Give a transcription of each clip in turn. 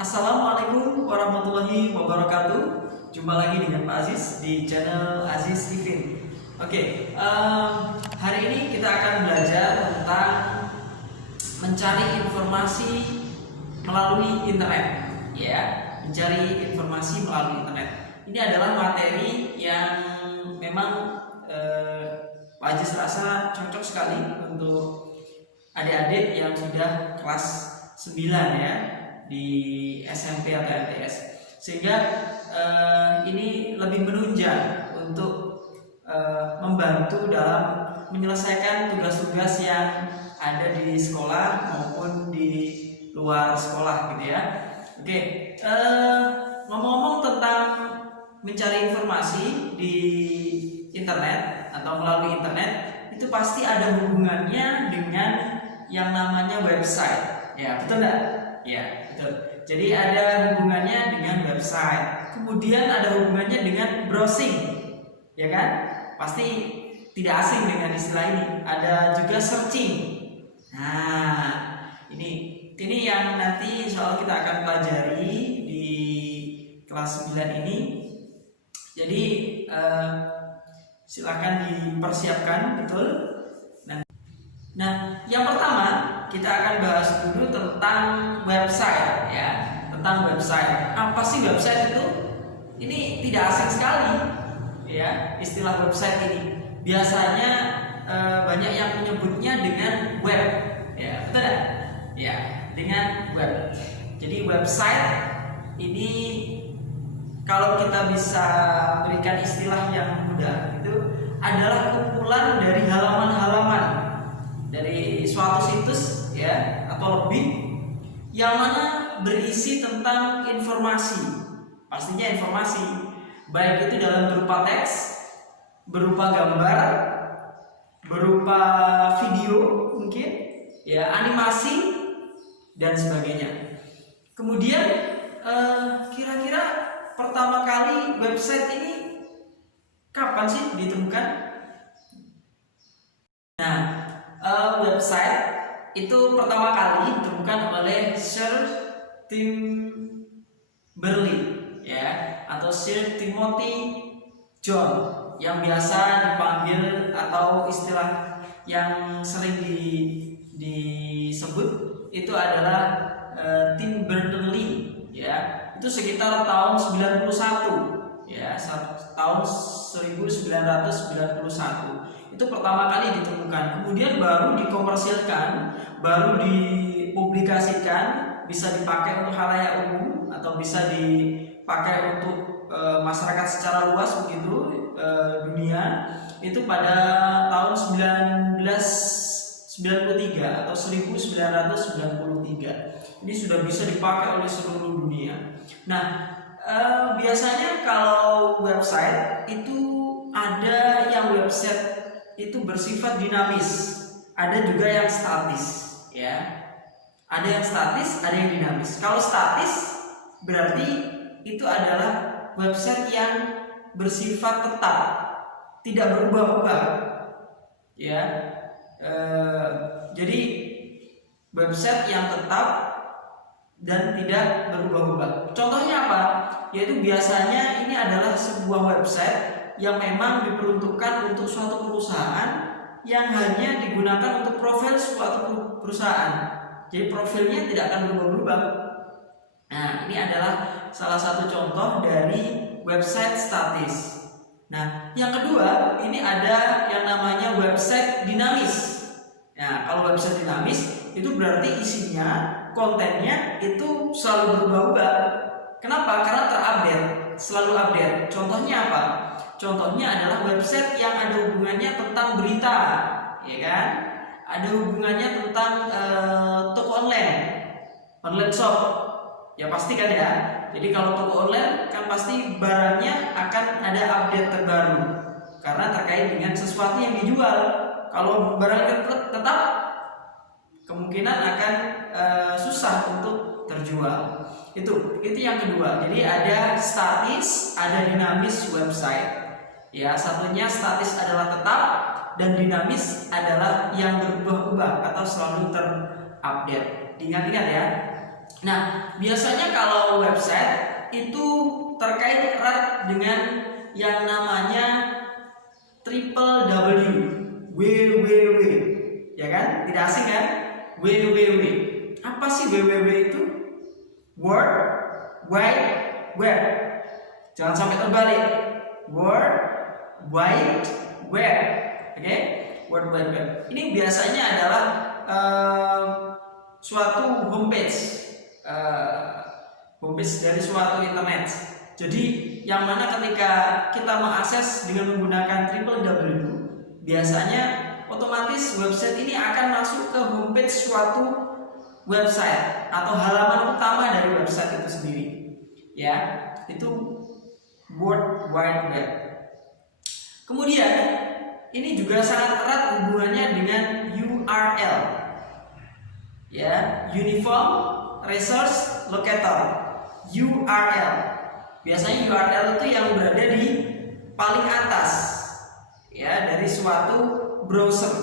Assalamualaikum warahmatullahi wabarakatuh. Jumpa lagi dengan Pak Aziz di channel Aziz Ivin. Hari ini kita akan belajar tentang mencari informasi melalui internet. Ya, mencari informasi melalui internet. Ini adalah materi yang memang Pak Aziz rasa cocok sekali untuk adik-adik yang sudah kelas 9 ya, di SMP atau MTS, sehingga ini lebih menunjang untuk membantu dalam menyelesaikan tugas-tugas yang ada di sekolah maupun di luar sekolah gitu ya. Ngomong-ngomong tentang mencari informasi di internet atau melalui internet, itu pasti ada hubungannya dengan yang namanya website. Ya, betul nggak? Ya, betul. Jadi ada hubungannya dengan website. Kemudian ada hubungannya dengan browsing. Ya kan? Pasti tidak asing dengan istilah ini. Ada juga searching. Nah, ini yang nanti insya Allah kita akan pelajari di kelas 9 ini. Jadi silakan dipersiapkan betul. Nah, yang pertama kita akan bahas dulu tentang website ya, tentang website. Apa sih website itu? Ini tidak asing sekali ya, istilah website ini. Biasanya banyak yang menyebutnya dengan web ya, betul tidak? Ya, dengan web. Jadi website ini kalau kita bisa berikan istilah yang mudah, itu adalah kumpulan dari halaman-halaman dari suatu situs ya atau lebih yang mana berisi tentang informasi, pastinya informasi, baik itu dalam berupa teks, berupa gambar, berupa video mungkin ya, animasi dan sebagainya. Kemudian kira-kira pertama kali website ini kapan sih ditemukan? Nah, website itu pertama kali ditemukan oleh Sir Timberley ya, atau Sir Timothy John yang biasa dipanggil atau istilah yang sering disebut itu adalah Timberley ya. Itu sekitar tahun 91 ya, tahun 1991 itu pertama kali ditemukan. Kemudian baru dikomersilkan, baru dipublikasikan, bisa dipakai untuk khalayak umum atau bisa dipakai untuk masyarakat secara luas begitu, dunia, itu pada tahun 1993 atau 1993. Ini sudah bisa dipakai oleh seluruh dunia. Nah, biasanya kalau website itu ada yang website itu bersifat dinamis, ada juga yang statis ya. Ada yang statis, ada yang dinamis. Kalau statis berarti itu adalah website yang bersifat tetap, tidak berubah-ubah ya. Jadi website yang tetap dan tidak berubah-ubah. Contohnya apa? Yaitu biasanya ini adalah sebuah website yang memang diperuntukkan untuk suatu perusahaan yang hanya digunakan untuk profil suatu perusahaan. Jadi profilnya tidak akan berubah-ubah. Nah, ini adalah salah satu contoh dari website statis. Nah, yang kedua, ini ada yang namanya website dinamis. Nah, kalau website dinamis itu berarti isinya, kontennya itu selalu berubah-ubah. Kenapa? Karena terupdate, selalu update. Contohnya apa? Contohnya adalah website yang ada hubungannya tentang berita, ya kan? Ada hubungannya tentang toko online shop, ya pasti kan ya. Jadi kalau toko online kan pasti barangnya akan ada update terbaru karena terkait dengan sesuatu yang dijual. Kalau barang tetap, kemungkinan akan susah untuk terjual. Itu yang kedua. Jadi ada statis, ada dinamis website. Ya, satunya statis adalah tetap dan dinamis adalah yang berubah-ubah atau selalu terupdate. Diingat-ingat ya. Nah, biasanya kalau website itu terkait erat dengan yang namanya www, ya kan? Tidak asing kan? www. Apa sih www itu? World Wide Web. Jangan sampai terbalik. World Wide Web. Oke? World Wide Web. Ini biasanya adalah suatu homepage dari suatu internet. Jadi yang mana ketika kita mengakses dengan menggunakan www, biasanya otomatis website ini akan masuk ke homepage suatu website atau halaman utama dari website itu sendiri. Ya, itu World Wide Web. Kemudian ini juga sangat erat hubungannya dengan URL. Ya, Uniform Resource Locator. URL. Biasanya URL itu yang berada di paling atas ya dari suatu browser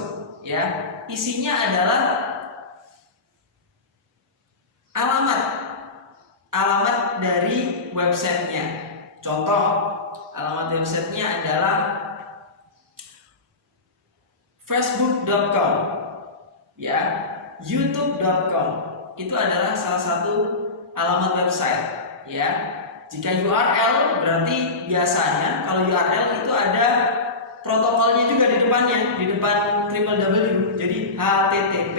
ya. Isinya adalah alamat dari websitenya. Contoh alamat websitenya adalah facebook.com ya, youtube.com. Itu adalah salah satu alamat website ya. Jika URL berarti biasanya kalau URL itu ada protokolnya juga di depannya, di depan www. Jadi http://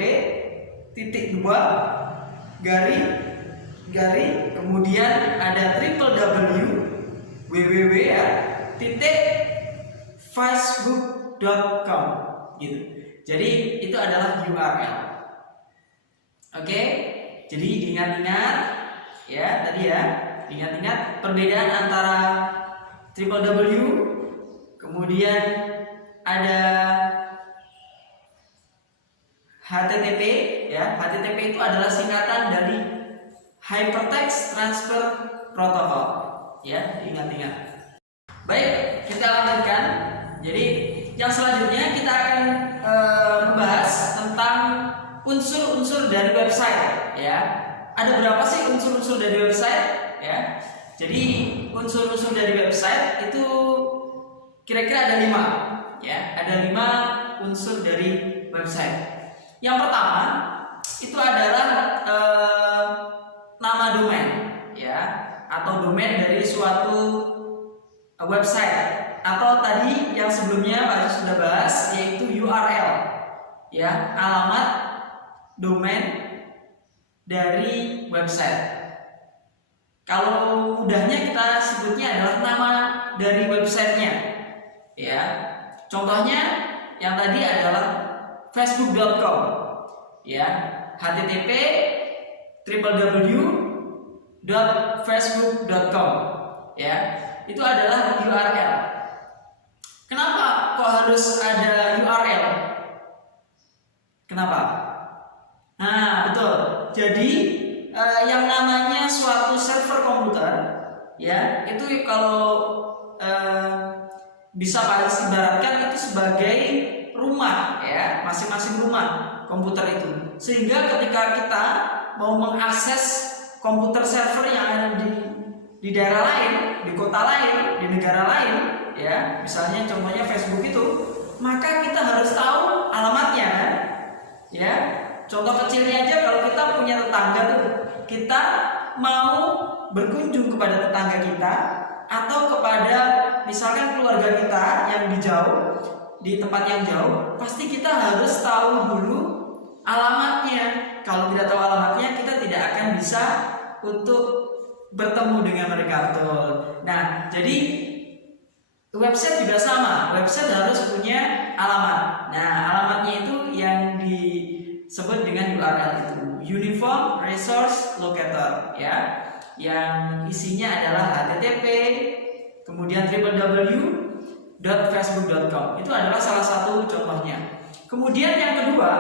kemudian ada www ya, facebook.com gitu. Jadi itu adalah URL. Oke, jadi ingat-ingat ya tadi ya, ingat-ingat perbedaan antara www, kemudian ada HTTP ya. HTTP itu adalah singkatan dari Hypertext Transfer Protocol ya, ingat-ingat. Baik, kita lanjutkan. Jadi yang selanjutnya kita akan membahas tentang unsur-unsur dari website ya. Ada berapa sih unsur-unsur dari website ya? Jadi unsur-unsur dari website itu kira-kira ada 5 ya. Ada 5 unsur dari website. Yang pertama itu adalah nama domain ya, atau domain dari suatu website, atau tadi yang sebelumnya Pak Yus sudah bahas yaitu URL ya, alamat domain dari website. Kalau mudahnya kita sebutnya adalah nama dari websitenya ya. Contohnya yang tadi adalah facebook.com ya, http://www.facebook.com ya. Itu adalah URL. Kenapa kok harus ada URL? Kenapa? Nah, betul. Jadi yang namanya suatu server komputer ya, itu kalau bisa Pak ibaratkan itu sebagai rumah ya, masing-masing rumah komputer itu. Sehingga ketika kita mau mengakses komputer server yang ada di daerah lain, di kota lain, di negara lain ya, misalnya contohnya Facebook itu, maka kita harus tahu alamatnya kan ya. Contoh kecilnya aja, kalau kita punya tetangga tuh, kita mau berkunjung kepada tetangga kita atau kepada misalkan keluarga kita yang di tempat yang jauh, pasti kita harus tahu dulu alamatnya. Kalau tidak tahu alamatnya, kita tidak akan bisa untuk bertemu dengan mereka, betul. Nah, jadi website juga sama. Website harus punya alamat. Nah, alamatnya itu yang disebut dengan URL itu, Uniform Resource Locator ya, yang isinya adalah http kemudian www.facebook.com. Itu adalah salah satu contohnya. Kemudian yang kedua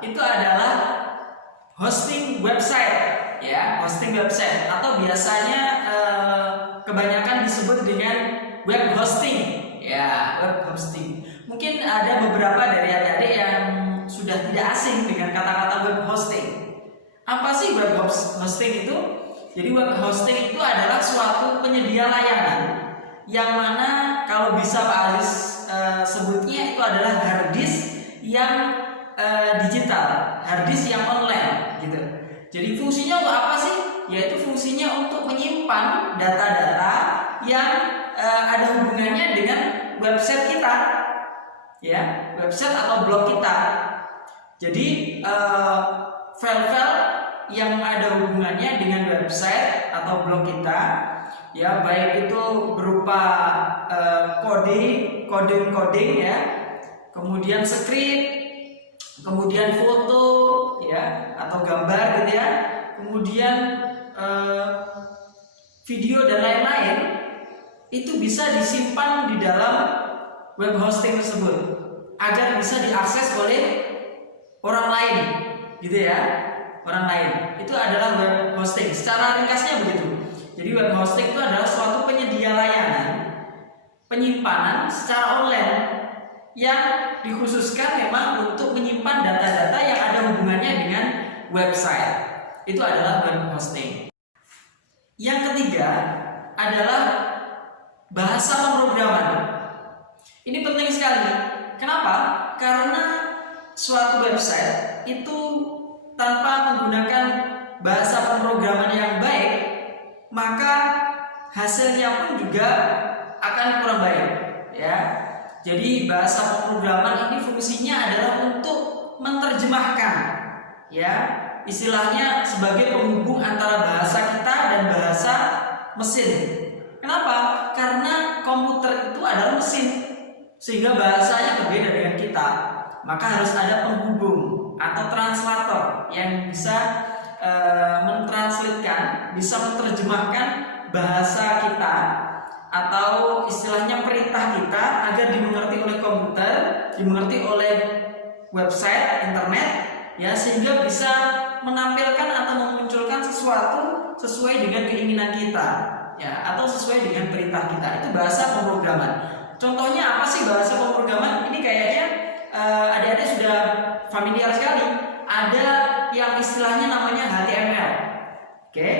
itu adalah hosting website ya, hosting website, atau biasanya kebanyakan disebut dengan web hosting ya, web hosting. Mungkin ada beberapa dari adik-adik yang sudah tidak asing dengan kata-kata web hosting. Apa sih sih web hosting itu? Jadi web hosting itu adalah suatu penyedia layanan yang mana kalau bisa Pak Aziz sebutnya itu adalah harddisk yang digital, harddisk yang online gitu. Jadi fungsinya untuk apa sih? Yaitu fungsinya untuk menyimpan data-data yang ada hubungannya dengan website kita, ya, website atau blog kita. Jadi file-file yang ada hubungannya dengan website atau blog kita, ya, baik itu berupa coding ya, kemudian script, kemudian foto, ya, atau gambar gitu ya, kemudian video dan lain-lain, itu bisa disimpan di dalam web hosting tersebut agar bisa diakses oleh orang lain, gitu ya, orang lain. Itu adalah web hosting. Secara ringkasnya begitu. Jadi web hosting itu adalah suatu penyedia layanan penyimpanan secara online yang dikhususkan memang untuk menyimpan data-data yang ada hubungannya dengan website. Itu adalah web hosting. Yang ketiga adalah bahasa pemrograman. Ini penting sekali. Kenapa? Karena suatu website itu tanpa menggunakan bahasa pemrograman yang baik, maka hasilnya pun juga akan kurang baik, ya. Jadi bahasa pemrograman ini fungsinya adalah untuk menerjemahkan, ya, istilahnya sebagai penghubung antara bahasa kita dan bahasa mesin. Kenapa? Karena komputer itu adalah mesin, sehingga bahasanya berbeda dengan kita. Maka harus ada penghubung atau translator yang bisa mentranslatekan, bisa menerjemahkan bahasa kita atau istilahnya perintah kita agar dimengerti oleh komputer, dimengerti oleh website internet, ya, sehingga bisa menampilkan atau memunculkan sesuatu sesuai dengan keinginan kita, ya, atau sesuai dengan perintah kita. Itu bahasa pemrograman. Contohnya apa sih bahasa pemrograman? Ini kayaknya adik-adik sudah familiar sekali. Ada yang istilahnya namanya HTML, oke,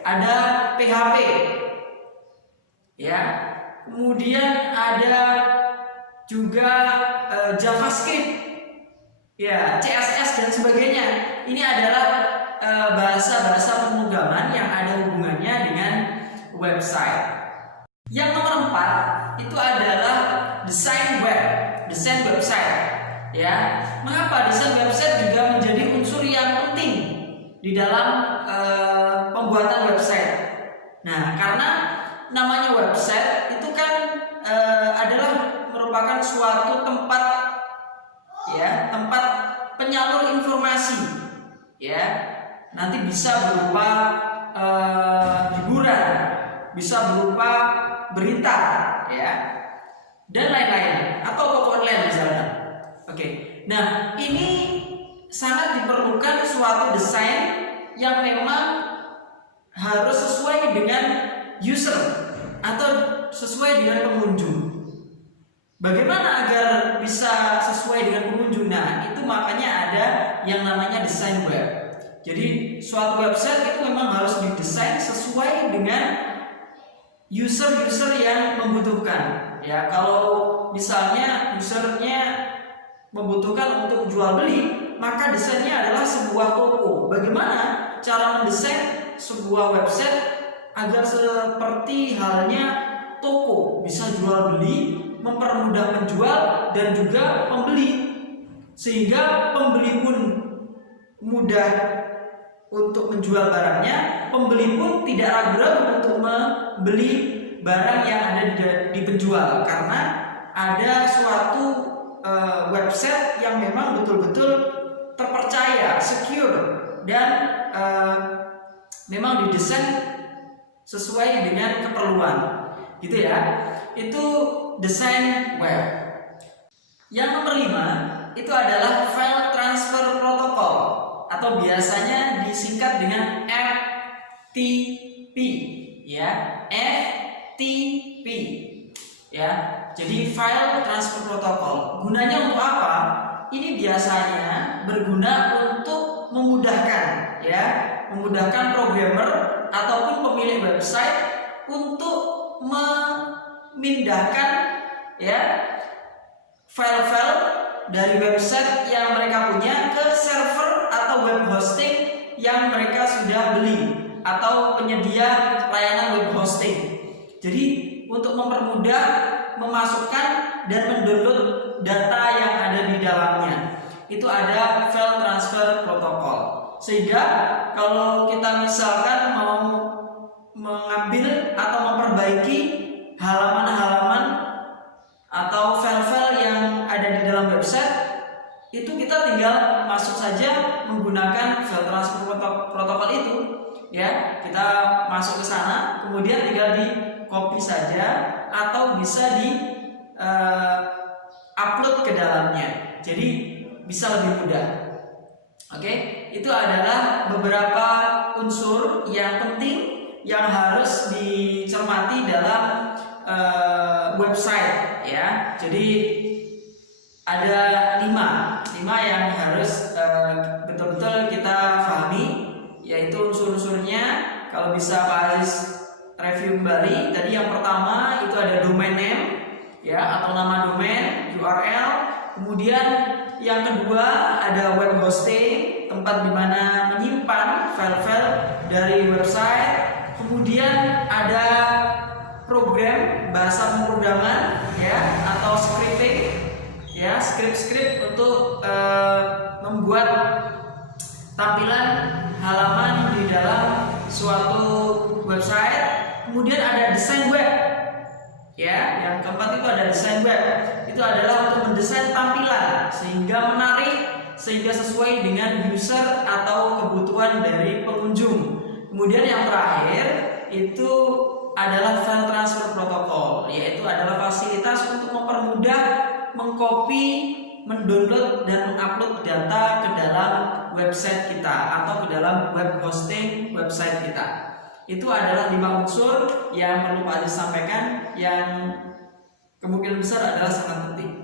ada PHP, ya, kemudian ada juga JavaScript, ya, CSS dan sebagainya. Ini adalah bahasa-bahasa pemrograman yang ada hubungannya dengan website. Yang nomor 4 itu adalah desain web, desain website. Ya, mengapa desain website juga menjadi unsur yang penting di dalam pembuatan website? Nah, karena namanya website itu kan adalah merupakan suatu tempat, ya, tempat penyalur informasi, ya. Nanti bisa berupa hiburan, bisa berupa berita, ya, dan lain-lain, atau toko online misalnya. Oke, nah ini sangat diperlukan suatu desain yang memang harus sesuai dengan user atau sesuai dengan pengunjung. Bagaimana agar bisa sesuai dengan pengunjung? Nah, itu makanya ada yang namanya desain web. Jadi suatu website itu memang harus didesain sesuai dengan user-user yang membutuhkan. Ya, kalau misalnya usernya membutuhkan untuk jual beli, maka desainnya adalah sebuah toko. Bagaimana cara mendesain sebuah website agar seperti halnya toko, bisa jual beli, mempermudah penjual dan juga pembeli, sehingga pembeli pun mudah untuk menjual barangnya, pembeli pun tidak ragu-ragu untuk membeli barang yang ada di penjual, karena ada suatu website yang memang betul-betul terpercaya, secure, dan memang didesain sesuai dengan keperluan, gitu ya. Itu desain web. Yang nomor 5 itu adalah file transfer protocol, atau biasanya disingkat dengan FTP, ya, FTP, ya. Jadi file transfer protocol gunanya untuk apa? Ini biasanya berguna untuk memudahkan ya, memudahkan programmer ataupun pemilik website untuk memindahkan ya file-file dari website yang mereka punya ke server atau web hosting yang mereka sudah beli atau penyedia layanan web hosting. Jadi untuk mempermudah memasukkan dan mendownload data yang ada di dalamnya, itu ada file transfer protocol. Sehingga kalau kita misalkan mau mengambil atau memperbaiki halaman-halaman atau file-file yang ada di dalam website, itu kita tinggal masuk saja menggunakan file transfer protokol itu ya. Kita masuk ke sana, kemudian tinggal di copy saja atau bisa di upload ke dalamnya. Jadi bisa lebih mudah. Oke, itu adalah beberapa unsur yang penting yang harus dicermati dalam website ya. Jadi ada lima yang harus betul-betul kita pahami, yaitu unsur-unsurnya. Kalau bisa Pak Aziz review kembali. Tadi yang pertama itu ada domain name ya, atau nama domain, URL. Kemudian yang kedua ada web hosting, tempat di mana menyimpan file-file dari website. Kemudian ada program bahasa pemrograman ya, atau scripting ya, script untuk membuat tampilan halaman di dalam suatu website. Kemudian ada desain web ya, yang keempat itu ada desain web. Itu adalah untuk mendesain tampilan sehingga menarik, sehingga sesuai dengan user atau kebutuhan dari pengunjung. Kemudian yang terakhir itu adalah file transfer protocol, yaitu adalah fasilitas untuk mempermudah mengcopy, mendownload dan mengupload data ke dalam website kita atau ke dalam web hosting website kita. Itu adalah 5 unsur yang perlu Pak Aziz sampaikan, yang kemungkinan besar adalah sangat penting.